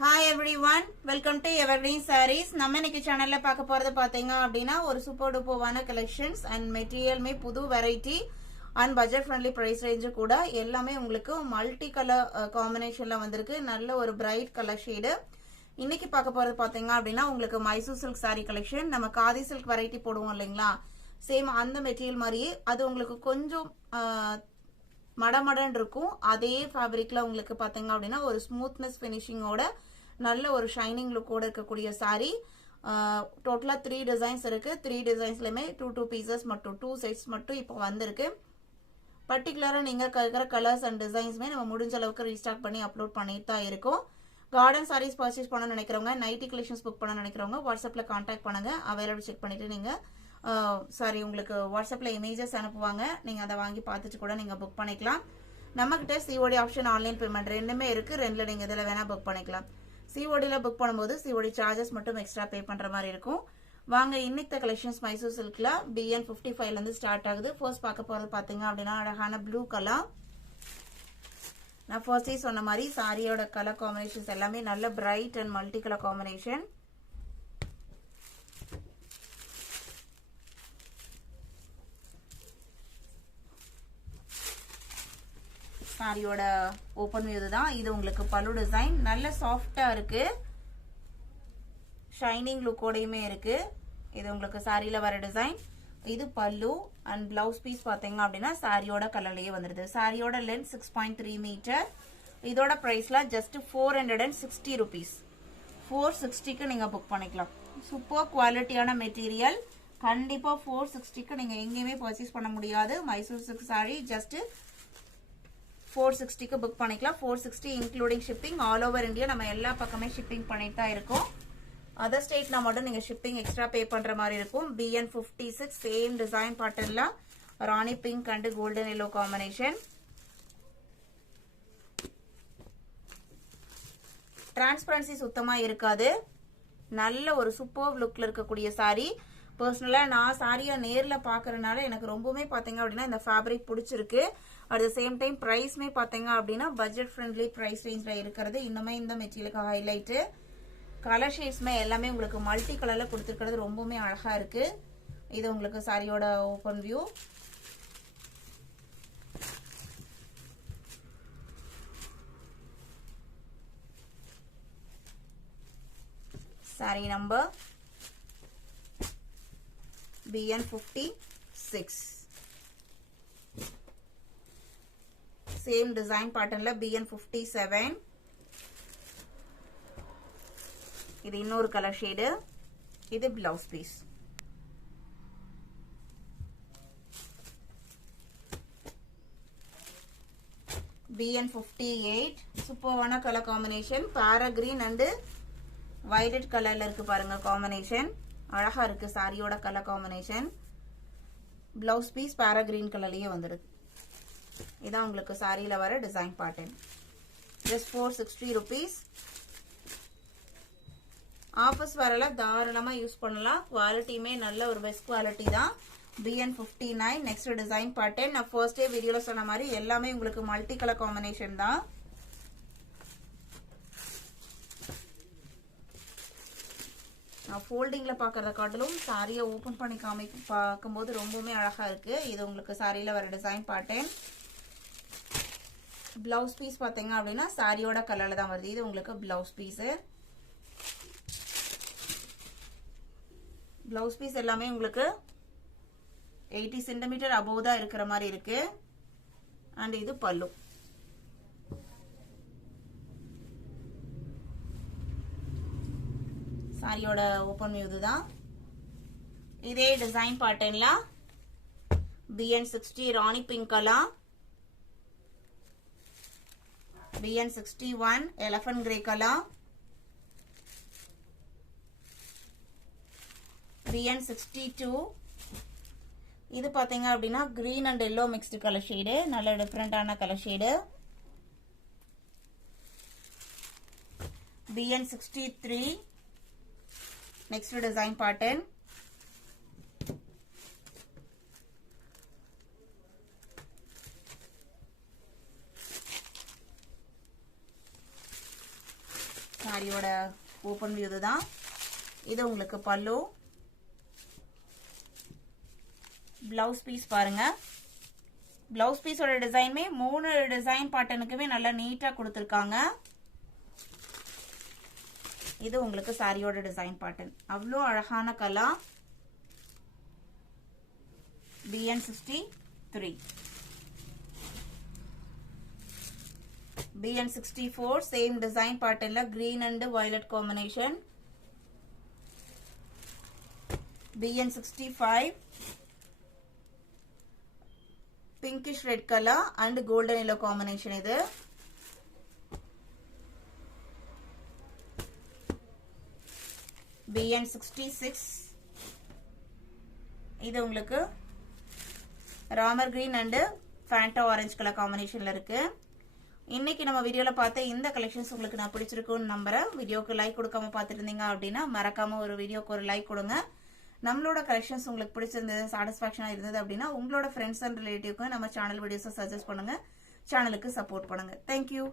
Hi everyone, welcome to Evergreen Sarees. நம்ம இன்னைக்கு சேனல்ல பார்க்க போறது பாத்தீங்க அப்படினா ஒரு சூப்பர் டூப்பர்வான கலெக்ஷன்ஸ் அண்ட் மெட்டீரியல் மே புது variety and budget friendly price range கூட எல்லாமே உங்களுக்கு மல்டி கலர் காம்பினேஷன்ல வந்திருக்கு. நல்ல ஒரு பிரைட் கலர் ஷேடு. இன்னைக்கு பார்க்க போறது பாத்தீங்க அப்படினா உங்களுக்கு மைசூர் சில்க் saree கலெக்ஷன். நம்ம காதி சில்க் வெரைட்டி போடுவோம் இல்லைங்களா, சேம் அந்த மெட்டீரியல் மாதிரியே அது உங்களுக்கு கொஞ்சம் மடமடன் இருக்கும். அதே ஃபேப்ரிக்ல உங்களுக்கு பாத்தீங்க அப்படின்னா ஒரு ஸ்மூத்னஸ் ஃபினிஷிங்கோட நல்ல ஒரு ஷைனிங் லுக்கோட இருக்கக்கூடிய சாரி. டோட்டலா 3 டிசைன்ஸ் இருக்கு. 3 டிசைன்ஸ்லயுமே 2 பீசஸ் மட்டும் 2 செட்ஸ் மட்டும் இப்போ வந்திருக்கு. பர்டிகுலரா நீங்க கேட்குற கலர்ஸ் அண்ட் டிசைன்ஸ்மே நம்ம முடிஞ்ச அளவுக்கு ரீஸ்டாக் பண்ணி அப்லோட் பண்ணிட்டு தான் இருக்கோம். கார்டன் சாரீஸ் பர்ச்சேஸ் பண்ண நினைக்கிறவங்க, நைட்டி கலெக்ஷன்ஸ் புக் பண்ண நினைக்கிறவங்க வாட்ஸ்அப்ல கான்டாக்ட் பண்ணுங்க. அவைலபிள் செக் பண்ணிட்டு நீங்க சாரி உங்களுக்கு வாட்ஸ்அப்ல இமேஜஸ் அனுப்புவாங்க. நீங்க அதை வாங்கி பார்த்துட்டு கூட நீங்க புக் பண்ணிக்கலாம். நம்ம கிட்ட சிஓடி ஆப்ஷன், ஆன்லைன் பேமெண்ட் ரெண்டுமே இருக்கு. ரெண்டுல நீங்க இதுல வேணா புக் பண்ணிக்கலாம். சிஓடில புக் பண்ணும்போது சிஓடி சார்ஜஸ் மட்டும் எக்ஸ்ட்ரா பே பண்ற மாதிரி இருக்கும். வாங்க, இன்னைக்கு கலெக்ஷன்ஸ் மைசூர் சில்க்ல BN 55 இருந்து ஸ்டார்ட் ஆகுது. ஃபர்ஸ்ட் பார்க்க போறது பாத்தீங்க அப்படின்னா அழகான ப்ளூ கலர். நான் ஃபர்ஸ்டே சொன்ன மாதிரி சாரியோட கலர் காம்பினேஷன்ஸ் எல்லாமே நல்ல bright and multi colour combination. சாரியோட ஓபன் வியூ தான். இது உங்களுக்கு பல்லு டிசைன் நல்ல சாஃப்டா இருக்கு, ஷைனிங் லுக்கோடையுமே இருக்கு. இது உங்களுக்கு சாரியில வர டிசைன். இது பல்லு அண்ட் பிளவுஸ் பீஸ் பாத்தீங்க அப்படின்னா சாரியோட கலர்லயே வந்துருது. சாரியோட லென்த் 6.3 மீட்டர். இதோட பிரைஸ்ல ஜஸ்ட் 460 rupees. 460க்கு நீங்க புக் பண்ணிக்கலாம். சூப்பர் குவாலிட்டியான மெட்டீரியல். கண்டிப்பா 460க்கு நீங்க எங்கேயுமே பர்ச்சேஸ் பண்ண முடியாது. மைசூர் சில்க் சாரி ஜஸ்ட் 460க்கு புக் பண்ணிக்கலாம். 460 including shipping. All over India நம்ம எல்லா பக்கமே ஷிப்பிங் பண்ணிட்டு தான் இருக்கோம். அதர் ஸ்டேட்ல மட்டும் நீங்க ஷிப்பிங் எக்ஸ்ட்ரா பே பண்ற மாதிரி இருக்கும். BN 56 சேம் டிசைன் பேட்டர்ன்ல rani pink and golden yellow combination. Transparency சுத்தமா இருக்காது. நல்ல ஒரு சூப்பர் லுக்ல இருக்கக்கூடிய சாரி. பர்சனலா நான் சாரியா நேர்ல பாக்குறதுனால எனக்கு ரொம்பவுமே பாத்தீங்க அப்படின்னா இந்த ஃபேப்ரிக் பிடிச்சிருக்கு. அட் த சேம் டைம் பிரைஸ்மே பாத்தீங்க அப்படின்னா பட்ஜெட் ஃப்ரெண்ட்லி பிரைஸ் ரேஞ்ச்ல இருக்கிறது இன்னுமே இந்த மெட்டீரியலுக்கு ஹைலைட். கலர் ஷேட்ஸ்மே எல்லாமே உங்களுக்கு மல்டி கலர்ல கொடுத்துருக்கிறது ரொம்பவுமே அழகா இருக்கு. இது உங்களுக்கு சாரியோட open view. Sari number BN 56. Same design பேட்டர்ன்ல BN 57. இது இன்னொரு கலர் ஷேடு. இது பிளவுஸ் பீஸ். BN 58. சூப்பரான colour combination. Parrot green and violet கலர்ல இருக்கு பாருங்க காம்பினேஷன். அழகா இருக்கு சாரியோட colour combination. Blouse piece parrot green கலர்லயே வந்துடுது. இதான் உங்களுக்கு சாரியில வர design pattern. Just 460 rupees. Offers வரல, தாராளமா யூஸ் பண்ணலாம். குவாலிட்டியுமே நல்ல ஒரு பெஸ்ட் குவாலிட்டி தான். BN 59. Next design pattern. நான் ஃபர்ஸ்டே வீடியோல சொன்ன மாதிரி எல்லாமே உங்களுக்கு மல்டி கலர் காம்பினேஷன் தான். நான் ஃபோல்டிங்ல பாக்குறத காட்டிலும் சாரியை ஓபன் பண்ணி பார்க்கும்போது ரொம்பவுமே அழகா இருக்கு. இது உங்களுக்கு சாரியில வர டிசைன் பேட்டர்ன். பிளவுஸ் பீஸ் பாத்தீங்க அப்படின்னா சாரியோட கலர்ல தான் வருது. இது உங்களுக்கு பிளவுஸ் பீஸ். பிளவுஸ் பீஸ் எல்லாமே உங்களுக்கு 80 சென்டிமீட்டர் அபோவ் தான் இருக்கிற மாதிரி இருக்கு. அண்ட் இது பல்லு. சாரியோட ஓபன் வியூ இதுதான். இதே டிசைன் பேட்டர்ன்ல BN 60 rani pink colour. BN 61 elephant grey color. BN 62. இது பாத்தீங்க அப்படின்னா green and yellow mixed color shade. நல்ல டிஃபரெண்டான colour shade. BN 63. next design pattern. சாரியோட ஓப்பன் வியூ இதுதான். இது உங்களுக்கு பல்லு. பிளவுஸ் பீஸ் பாருங்க. பிளவுஸ் பீஸோட டிசைனுமே 3 டிசைன் பேட்டர்னுக்குமே நல்லா நீட்டா கொடுத்துருக்காங்க. இது உங்களுக்கு சாரியோட டிசைன் பேட்டர்ன். அவ்வளோ அழகான colour. BN63, BN64 same design பேட்டர்ன்ல green and violet combination. BN65 pinkish red color and golden yellow combination. இது BN66 இது உங்களுக்கு Ramar green and Fanta orange colour காம்பினேஷன்ல இருக்கு. இன்னைக்கு நம்ம வீடியோல பார்த்த இந்த கலெக்ஷன்ஸ் உங்களுக்கு நான் பிடிச்சிருக்கும்னு நம்புறேன். வீடியோக்கு லைக் கொடுக்காம பார்த்துட்டு இருந்தீங்க அப்படின்னா மறக்காம ஒரு வீடியோக்கு ஒரு லைக் கொடுங்க. நம்மளோட கலெக்ஷன்ஸ் உங்களுக்கு பிடிச்சிருந்தது, சாட்டிஸ்ஃபேக்ஷனா இருந்தது அப்படின்னா உங்களோட ஃப்ரெண்ட்ஸ் அண்ட் ரிலேட்டிவ்க்கு நம்ம சேனல் வீடியோஸை சஜஸ்ட் பண்ணுங்க. சேனலுக்கு சப்போர்ட் பண்ணுங்க. தேங்க்யூ.